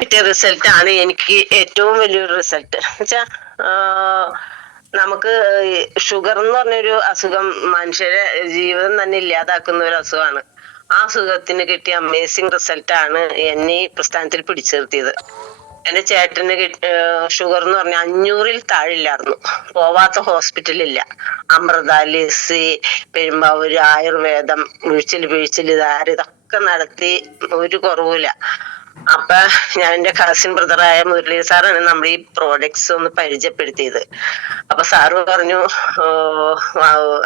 കിട്ടിയ റിസൾട്ട് ആണ് എനിക്ക് ഏറ്റവും വലിയൊരു റിസൾട്ട് എന്നുവെച്ചാ നമുക്ക് ഷുഗർ എന്ന് പറഞ്ഞൊരു അസുഖം മനുഷ്യരെ ജീവിതം തന്നെ ഇല്ലാതാക്കുന്ന ഒരു അസുഖമാണ്. ആ അസുഖത്തിന് കിട്ടിയ അമേസിംഗ് റിസൾട്ട് ആണ് എന്നെ ഈ പ്രസ്ഥാനത്തിൽ പിടിച്ചു നിർത്തിയത്. എന്റെ ചേട്ടന് ഷുഗർ എന്ന് പറഞ്ഞാൽ 500-ൽ താഴില്ലായിരുന്നു. പോവാത്ത ഹോസ്പിറ്റലില്ല. അമൃത, ലിസി, പെരുമ്പാവൂര്, ആയുർവേദം, വീഴ്ചില് ഇതൊക്കെ നടത്തി ഒരു കുറവുമില്ല. അപ്പൊ ഞാൻ എന്റെ കസിൻ ബ്രദറായ മുരളി സാറാണ് നമ്മൾ ഈ പ്രോഡക്ട്സ് ഒന്ന് പരിചയപ്പെടുത്തിയത്. അപ്പൊ സാറ് പറഞ്ഞു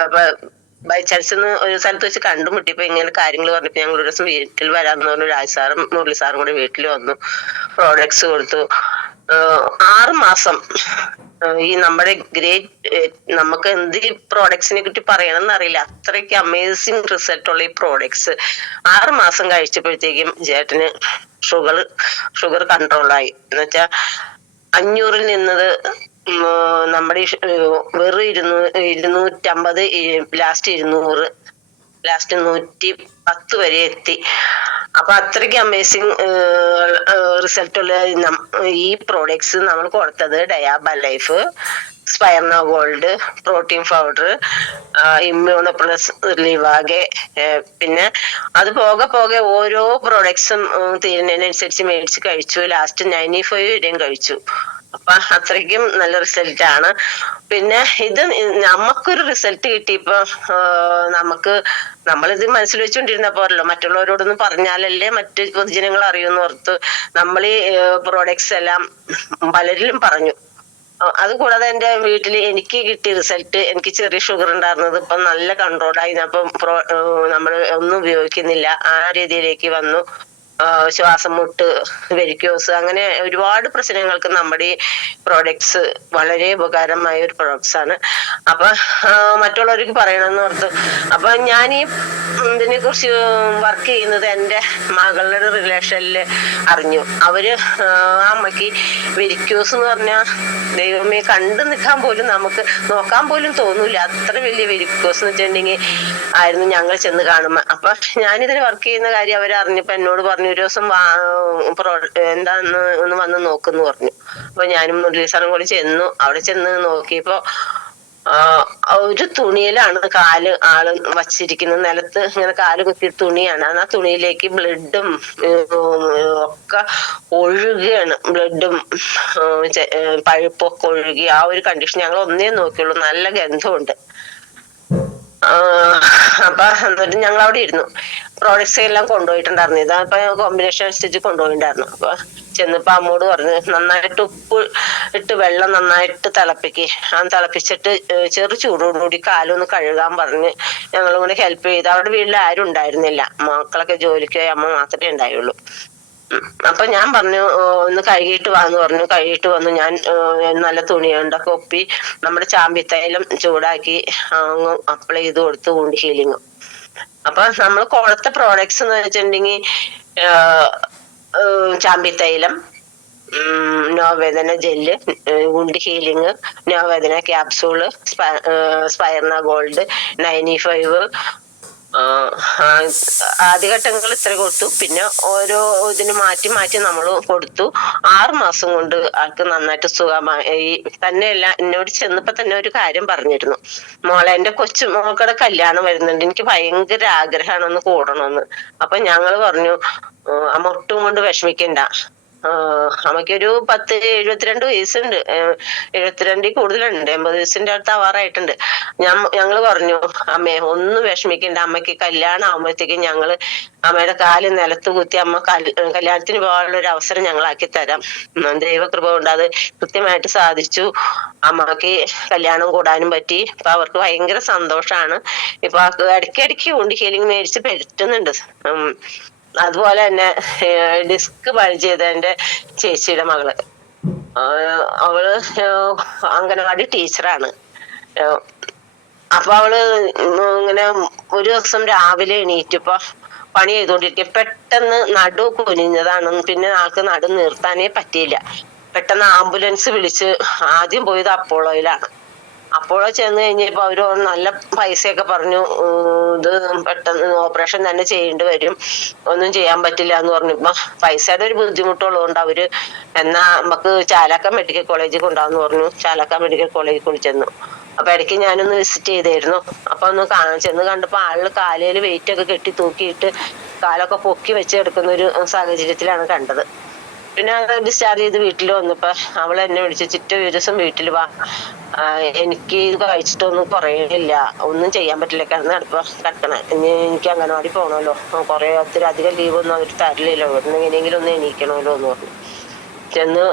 അപ്പൊ ബൈ ചാൻസ് ഒരു സ്ഥലത്ത് വെച്ച് കണ്ടുമുട്ടിയപ്പോ ഇങ്ങനെ കാര്യങ്ങൾ പറഞ്ഞപ്പോ ഞങ്ങൾ ഒരു ദിവസം വീട്ടിൽ വരാമെന്ന് പറഞ്ഞു. രാജ് സാറും മുരളി സാറും കൂടെ വീട്ടിൽ വന്നു, പ്രോഡക്ട്സ് കൊടുത്തു. 6 മാസം ഈ നമ്മുടെ നമുക്ക് എന്ത് ഈ പ്രോഡക്ട്സിനെ കുറിച്ച് പറയണമെന്ന് അറിയില്ല, അത്രയ്ക്ക് അമേസിങ് റിസൾട്ട് ഉള്ള ഈ പ്രോഡക്ട്സ് 6 മാസം കഴിച്ചപ്പോഴത്തേക്കും ചേട്ടന് ഷുഗർ കൺട്രോളായി. എന്നുവെച്ചാ 500-ൽ നിന്നത് നമ്മുടെ വെറും 250, ലാസ്റ്റ് 200, ലാസ്റ്റ് 110 വരെ എത്തി. അപ്പൊ അത്രയ്ക്ക് അമേസിങ് റിസൾട്ട് ഉള്ള ഈ പ്രോഡക്ട്സ് നമ്മൾ കൊടുത്തത് ഡയാബ ലൈഫ്, സ്പൈർണ gold, protein powder, immuno plus, ലിവാഗെ, പിന്നെ അത് പോകെ ഓരോ പ്രോഡക്ട്സും തീരുന്നതിനനുസരിച്ച് മേടിച്ച് കഴിച്ചു. ലാസ്റ്റ് 95 വരെയും കഴിച്ചു. അപ്പൊ അത്രയ്ക്കും നല്ല റിസൾട്ട് ആണ്. പിന്നെ ഇത് നമുക്കൊരു റിസൾട്ട് കിട്ടിയപ്പോ നമ്മളിത് മനസ്സിൽ വെച്ചോണ്ടിരുന്ന പോരല്ലോ, മറ്റുള്ളവരോടൊന്നും പറഞ്ഞാലല്ലേ മറ്റ് പൊതുജനങ്ങൾ അറിയുമെന്ന് ഓർത്ത് നമ്മൾ ഈ പ്രോഡക്ട്സ് എല്ലാം പലരിലും പറഞ്ഞു. അതുകൂടാതെ എന്റെ വീട്ടിൽ എനിക്ക് കിട്ടിയ റിസൾട്ട്, എനിക്ക് ചെറിയ ഷുഗർ ഉണ്ടായിരുന്നത് ഇപ്പൊ നല്ല കൺട്രോളായി. അപ്പം നമ്മൾ ഒന്നും ഉപയോഗിക്കുന്നില്ല, ആ രീതിയിലേക്ക് വന്നു. ശ്വാസം മുട്ട്, വെരിക്കോസ്, അങ്ങനെ ഒരുപാട് പ്രശ്നങ്ങൾക്ക് നമ്മുടെ ഈ പ്രോഡക്ട്സ് വളരെ ഉപകാരമായ ഒരു പ്രോഡക്ട്സ് ആണ്. അപ്പൊ മറ്റുള്ളവർക്ക് പറയണമെന്ന് ഓർത്തു. അപ്പൊ ഞാൻ ഈ ഇതിനെ കുറിച്ച് വർക്ക് ചെയ്യുന്നത് എന്റെ മകളുടെ റിലേഷനിൽ അറിഞ്ഞു. ആ അമ്മക്ക് വെരിക്കോസ് എന്ന് പറഞ്ഞാൽ ദൈവമേ കണ്ടു നിൽക്കാൻ പോലും നമുക്ക് നോക്കാൻ പോലും തോന്നൂല, അത്ര വലിയ വെരിക്കോസ് എന്ന് വെച്ചിട്ടുണ്ടെങ്കിൽ ആയിരുന്നു ഞങ്ങൾ ചെന്ന് കാണുമ്പോ. അപ്പൊ ഞാനിതിന് വർക്ക് ചെയ്യുന്ന കാര്യം അവരറിഞ്ഞപ്പോ എന്നോട് പറഞ്ഞു, ഒരു ദിവസം എന്താന്ന് ഒന്ന് വന്ന് നോക്കുന്നു പറഞ്ഞു. അപ്പൊ ഞാനും മുരളി സാറും കൂടി ചെന്നു. അവിടെ ചെന്ന് നോക്കിയപ്പോ ഒരു തുണിയിലാണ് ആള് വച്ചിരിക്കുന്നത്. നിലത്ത് ഇങ്ങനെ കാല് കുത്തിയ തുണിയാണ്. ആ തുണിയിലേക്ക് ബ്ലഡും ഒക്കെ ഒഴുകുകയാണ്. ബ്ലഡും പഴുപ്പൊക്കെ ഒഴുകി ആ ഒരു കണ്ടീഷൻ. ഞങ്ങൾ ഒന്നേ നോക്കിയുള്ളൂ, നല്ല ഗന്ധമുണ്ട്. അപ്പൊ എന്നിട്ട് ഞങ്ങൾ അവിടെ ഇരുന്നു. പ്രോഡക്ട്സ് എല്ലാം കൊണ്ടുപോയിട്ടുണ്ടായിരുന്നു. ഇതാ കോമ്പിനേഷൻ അനുസരിച്ച് കൊണ്ടുപോയിട്ടുണ്ടായിരുന്നു. അപ്പൊ ചെന്നപ്പോ അമ്മോട് പറഞ്ഞു, നന്നായിട്ട് ഉപ്പ് ഇട്ട് വെള്ളം നന്നായിട്ട് തിളപ്പിച്ചിട്ട് ചെറു ചൂടോടുകൂടി കാലൊന്ന് കഴുകാൻ പറഞ്ഞ് ഞങ്ങളും കൂടെ ഹെൽപ്പ് ചെയ്ത്. അവിടെ വീട്ടിൽ ആരും ഉണ്ടായിരുന്നില്ല, മക്കളൊക്കെ ജോലിക്ക് പോയി, അമ്മ മാത്രമേ ഉണ്ടായുള്ളൂ. അപ്പൊ ഞാൻ പറഞ്ഞു ഒന്ന് കഴുകിയിട്ട് വാന്ന് പറഞ്ഞു. കഴുകിയിട്ട് വന്നു. ഞാൻ നല്ല തുണിയുണ്ടൊക്കെ ഒപ്പി നമ്മുടെ ചാമ്പിത്തൈലം ചൂടാക്കി അപ്ലൈ ചെയ്ത് കൊടുത്തു, വൂണ്ട് ഹീലിങ്. അപ്പൊ നമ്മൾ കൊടുത്ത പ്രോഡക്ട്സ് എന്ന് വെച്ചിട്ടുണ്ടെങ്കിൽ ചാമ്പിത്തൈലം, നോവേദന ജെല്ല്, വൂണ്ട് ഹീലിങ്, നോവേദന ക്യാപ്സൂള്, സ്പൈർണ ഗോൾഡ്, 95. ആദ്യഘട്ടങ്ങൾ ഇത്ര കൊടുത്തു. പിന്നെ ഓരോ ഇതിന് മാറ്റി നമ്മൾ കൊടുത്തു. 6 മാസം കൊണ്ട് ആൾക്ക് നന്നായിട്ട് സുഖമായി. തന്നെയല്ല, എന്നോട് ചെന്നപ്പോ തന്നെ ഒരു കാര്യം പറഞ്ഞിരുന്നു, മോളെ എന്റെ കൊച്ചുമോക്കടെ കല്യാണം വരുന്നുണ്ട്, എനിക്ക് ഭയങ്കര ആഗ്രഹമാണ് ഒന്ന് കൂടണമെന്ന്. അപ്പൊ ഞങ്ങള് പറഞ്ഞു, അമ്മ ഒട്ടും കൊണ്ട് വിഷമിക്കണ്ട, അമ്മയ്ക്കൊരു 72 വയസ്സുണ്ട്, 72 കൂടുതലുണ്ട്, 80 വയസ്സിന്റെ അടുത്ത് ആവാറായിട്ടുണ്ട്. ഞങ്ങള് പറഞ്ഞു, അമ്മേ ഒന്നും വിഷമിക്കണ്ട, അമ്മയ്ക്ക് കല്യാണം ആവുമ്പോഴത്തേക്കും ഞങ്ങള് അമ്മയുടെ കാല് നിലത്ത് കുത്തി അമ്മ കല്യാണത്തിന് പോകാനുള്ള ഒരു അവസരം ഞങ്ങളാക്കി തരാം. ദൈവകൃപ കൊണ്ട് അത് കൃത്യമായിട്ട് സാധിച്ചു. അമ്മക്ക് കല്യാണം കൂടാനും പറ്റി. ഇപ്പൊ അവർക്ക് ഭയങ്കര സന്തോഷാണ്. ഇപ്പൊ ഇടയ്ക്കിടയ്ക്ക് വൂണ്ട് ഹീലിംഗ് മേടിച്ച് പറ്റുന്നുണ്ട്. അതുപോലെ തന്നെ ഡിസ്ക് ബൾജ് ചെയ്ത എന്റെ ചേച്ചിയുടെ മകള്, അവള് അംഗനവാടി ടീച്ചറാണ്. അപ്പൊ അവള് ഇങ്ങനെ ഒരു ദിവസം രാവിലെ എണീറ്റപ്പോ പണി ചെയ്തോണ്ടിരിക്കുക, പെട്ടെന്ന് നടു കുനിഞ്ഞതാണ്. പിന്നെ ആൾക്ക് നടു നിർത്താനേ പറ്റിയില്ല. പെട്ടെന്ന് ആംബുലൻസ് വിളിച്ച് ആദ്യം പോയത് അപ്പോളോയിലാണ്. അപ്പോഴെ ചെന്ന് കഴിഞ്ഞപ്പോ അവര് നല്ല പൈസയൊക്കെ പറഞ്ഞു. ഇത് പെട്ടെന്ന് ഓപ്പറേഷൻ തന്നെ ചെയ്യേണ്ടി വരും, ഒന്നും ചെയ്യാൻ പറ്റില്ല എന്ന് പറഞ്ഞു. ഇപ്പൊ പൈസയുടെ ഒരു ബുദ്ധിമുട്ടുള്ളതുകൊണ്ട് അവര് എന്നാ നമുക്ക് ചാലക്ക മെഡിക്കൽ കോളേജിൽ കൊണ്ടുപോകാന്ന് പറഞ്ഞു. ചാലക്ക മെഡിക്കൽ കോളേജിൽ കൊണ്ട് ചെന്നു. അപ്പൊ ഇടയ്ക്ക് ഞാനൊന്ന് വിസിറ്റ് ചെയ്തായിരുന്നു. അപ്പൊ ഒന്ന് ചെന്ന് കണ്ടപ്പോ ആളിന് കാലയില് വെയിറ്റ് ഒക്കെ കെട്ടി തൂക്കിയിട്ട് കാലൊക്കെ പൊക്കി വെച്ചെടുക്കുന്ന ഒരു സാഹചര്യത്തിലാണ് കണ്ടത്. പിന്നെ അത് ഡിസ്ചാർജ് ചെയ്ത് വീട്ടിൽ വന്നപ്പോ അവൾ എന്നെ വിളിച്ചു, ചിറ്റ ഒരു ദിവസം വീട്ടിൽ വാ, എനിക്ക് ഇത് കഴിച്ചിട്ടൊന്നും കുറയില്ല, ഒന്നും ചെയ്യാൻ പറ്റില്ല, കിടക്കണേ, എനിക്ക് അംഗനവാടി പോകണമല്ലോ, ഒത്തിരി അധികം ലീവ് ഒന്നും അവർ തരില്ലല്ലോ, ഇവിടുന്ന് എങ്ങനെയെങ്കിലും ഒന്ന് എണീക്കണമല്ലോ എന്ന് പറഞ്ഞു. ചെന്ന്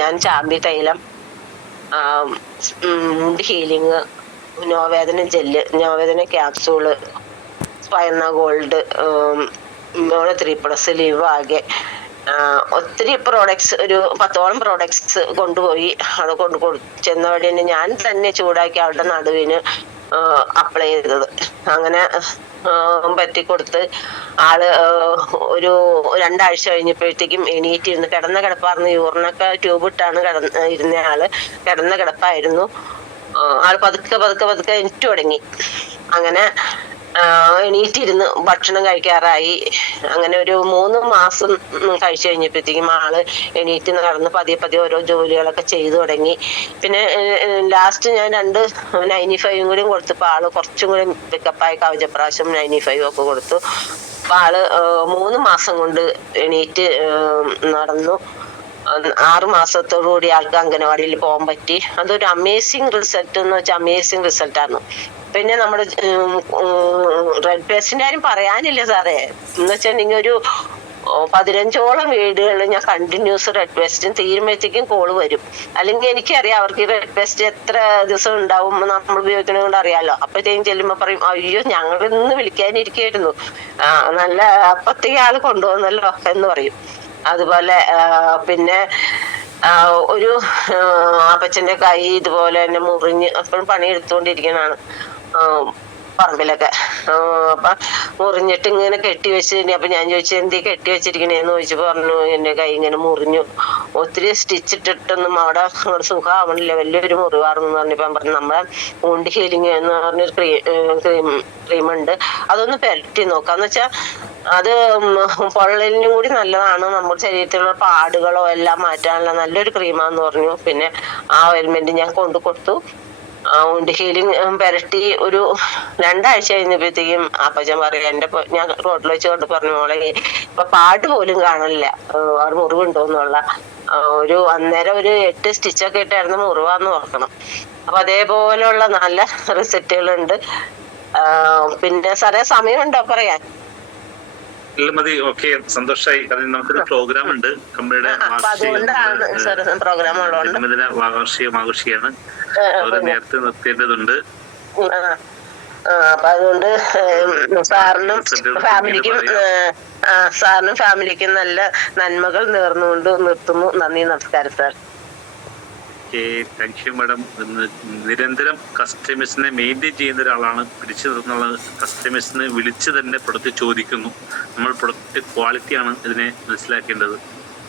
ഞാൻ ചാമ്പി തൈലം, മുണ്ട് ഹീലിങ്, നോവേദന ജെല്ല്, നോവേദന ക്യാപ്സൂള്, സ്പൈർണ ഗോൾഡ്, 3+ ലീവ് ആകെ ഒത്തിരി പ്രോഡക്ട്സ്, ഒരു 10ഓളം പ്രോഡക്ട്സ് കൊണ്ടുപോയി. അത് ചെന്ന വഴി തന്നെ ഞാൻ തന്നെ ചൂടാക്കി അവളുടെ നടുവിന് അപ്ലൈ ചെയ്തത്. അങ്ങനെ പറ്റിക്കൊടുത്ത് ആള് ഒരു 2 ആഴ്ച കഴിഞ്ഞപ്പോഴത്തേക്കും എണീറ്റിരുന്ന്, കിടന്ന കിടപ്പായിരുന്നു. യൂറിനൊക്കെ ട്യൂബ് ഇട്ടാണ് ഇരുന്ന ആള്, കിടന്ന കിടപ്പായിരുന്നു. ആള് പതുക്കെ പതുക്കെ പതുക്കെ എണീറ്റു തുടങ്ങി. അങ്ങനെ എണീറ്റിരുന്ന് ഭക്ഷണം കഴിക്കാറായി. അങ്ങനെ ഒരു 3 മാസം കഴിച്ചു കഴിഞ്ഞപ്പോഴത്തേക്കും ആള് എണീറ്റ് നടന്ന് പതിയെ പതിയെ ഓരോ ജോലികളൊക്കെ ചെയ്തു തുടങ്ങി. പിന്നെ ലാസ്റ്റ് ഞാൻ 2 95 കൂടി കൊടുത്തപ്പോ ആള് കുറച്ചും കൂടി പിക്കപ്പായി. കവചപ്രാശം 95 ഒക്കെ കൊടുത്തു. അപ്പൊ ആള് 3 മാസം കൊണ്ട് എണീറ്റ് നടന്നു. 6 മാസത്തോടുകൂടി ആൾക്ക് അംഗനവാടിയിൽ പോകാൻ പറ്റി. അതൊരു അമേസിങ് റിസൾട്ട് എന്ന് വെച്ചാൽ അമേസിങ് റിസൾട്ടാണ്. പിന്നെ നമ്മുടെ റെഡ് പേസ്റ്റിന്റെ കാര്യം പറയാനില്ല സാറേ. എന്ന് വെച്ചിട്ടുണ്ടെങ്കിൽ ഒരു 15ഓളം വീടുകളിൽ ഞാൻ കണ്ടിന്യൂസ് റെഡ് പേസ്റ്റും തീരുമ്പോഴത്തേക്കും കോള് വരും. അല്ലെങ്കിൽ എനിക്കറിയാം അവർക്ക് ഈ റെഡ് പേസ്റ്റ് എത്ര ദിവസം ഉണ്ടാവും നമ്മൾ ഉപയോഗിക്കണത് കൊണ്ട് അറിയാലോ. അപ്പോഴത്തേക്കും ചെല്ലുമ്പോ പറയും, അയ്യോ ഞങ്ങൾ ഇന്ന് വിളിക്കാനിരിക്കായിരുന്നു, നല്ല അപ്പത്തേക്ക് ആള് കൊണ്ടുവന്നല്ലോ എന്ന് പറയും. അതുപോലെ പിന്നെ ഒരു അപ്പച്ചന്റെ കൈ ഇതുപോലെ തന്നെ മുറിഞ്ഞ്, എപ്പോഴും പണിയെടുത്തുകൊണ്ടിരിക്കണാണ് പറമ്പിലൊക്കെ. അപ്പൊ മുറിഞ്ഞിട്ട് ഇങ്ങനെ കെട്ടിവെച്ച്. അപ്പൊ ഞാൻ ചോദിച്ചു, എന്തീ കെട്ടിവെച്ചിരിക്കണേന്ന് ചോദിച്ചപ്പോ പറഞ്ഞു, എന്റെ കൈ ഇങ്ങനെ മുറിഞ്ഞു, ഒത്തിരി സ്റ്റിച്ച് ഇട്ടിട്ടൊന്നും അവിടെ സുഖമാവണില്ല, വലിയൊരു മുറിവാർന്നു പറഞ്ഞപ്പോ പറഞ്ഞു, നമ്മളെ വൂണ്ട് ഹീലിംഗ് എന്ന് പറഞ്ഞൊരു ക്രീമുണ്ട്, അതൊന്ന് പെരട്ടി നോക്കാന്ന് വെച്ചാ അത് പൊള്ളലിനും കൂടി നല്ലതാണ്, നമ്മുടെ ശരീരത്തിലുള്ള പാടുകളോ എല്ലാം മാറ്റാനുള്ള നല്ലൊരു ക്രീമാന്ന് പറഞ്ഞു. പിന്നെ ആ ഓയിൽമെന്റ് ഞാൻ കൊടുത്തു. വൂണ്ട് ഹീലിംഗ് പെരട്ടി ഒരു 2 ആഴ്ച കഴിഞ്ഞപ്പോഴത്തേക്കും അപ്പച്ചൻ പറയാ, ഞാൻ റോഡിൽ വെച്ച് കൊണ്ട് പറഞ്ഞു, മോളെ ഇപ്പൊ പാട്ട് പോലും കാണില്ല, അവിടെ മുറിവുണ്ടോന്നുള്ള. അന്നേരം ഒരു 8 സ്റ്റിച്ചൊക്കെ ഇട്ടായിരുന്നു മുറിവാന്ന് ഓർക്കണം. അപ്പൊ അതേപോലെയുള്ള നല്ല റിസൾട്ടുകളുണ്ട്. പിന്നെ സാറേ സമയമുണ്ടോ പറയാൻ? മതി. ഓക്കെ, സന്തോഷായി. നമുക്കൊരു പ്രോഗ്രാം ഉണ്ട്, കമ്പനിയുടെ പ്രോഗ്രാം ആഘോഷിയാണ്, അവരെ നേരത്തെ നിർത്തേണ്ടതുണ്ട്. അപ്പൊ അതുകൊണ്ട് സാറിനും ഫാമിലിക്കും നല്ല നന്മകൾ നേർന്നുകൊണ്ട് നിർത്തുന്നു. നന്ദി, നമസ്കാരം സാർ. Thank you madam. നിരന്തരം കസ്റ്റമേഴ്സിനെ മെയിൻറ്റെയിൻ ചെയ്യുന്ന ഒരാളാണ്. പിടിച്ചു നിർത്തുന്നത് കസ്റ്റമേഴ്സിനെ വിളിച്ച് തന്നെ പ്രൊഡക്റ്റ് ചോദിക്കുന്നു. നമ്മൾ പ്രൊഡക്റ്റ് ക്വാളിറ്റിയാണ് ഇതിനെ മനസ്സിലാക്കേണ്ടത്,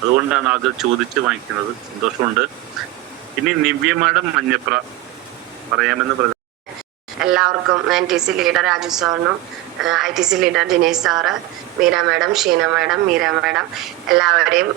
അതുകൊണ്ടാണ് ആദ്യം ചോദിച്ച് വാങ്ങിക്കുന്നത്. സന്തോഷമുണ്ട്. ഇനി നിവ്യ മാഡം മഞ്ഞപ്ര പറയാമെന്ന് എല്ലാവർക്കും NTC ലീഡർ രാജു സാറിനും ITC leader Dinesh sir, Meera madam, Sheena madam, Meera madam, എല്ലാവരെയും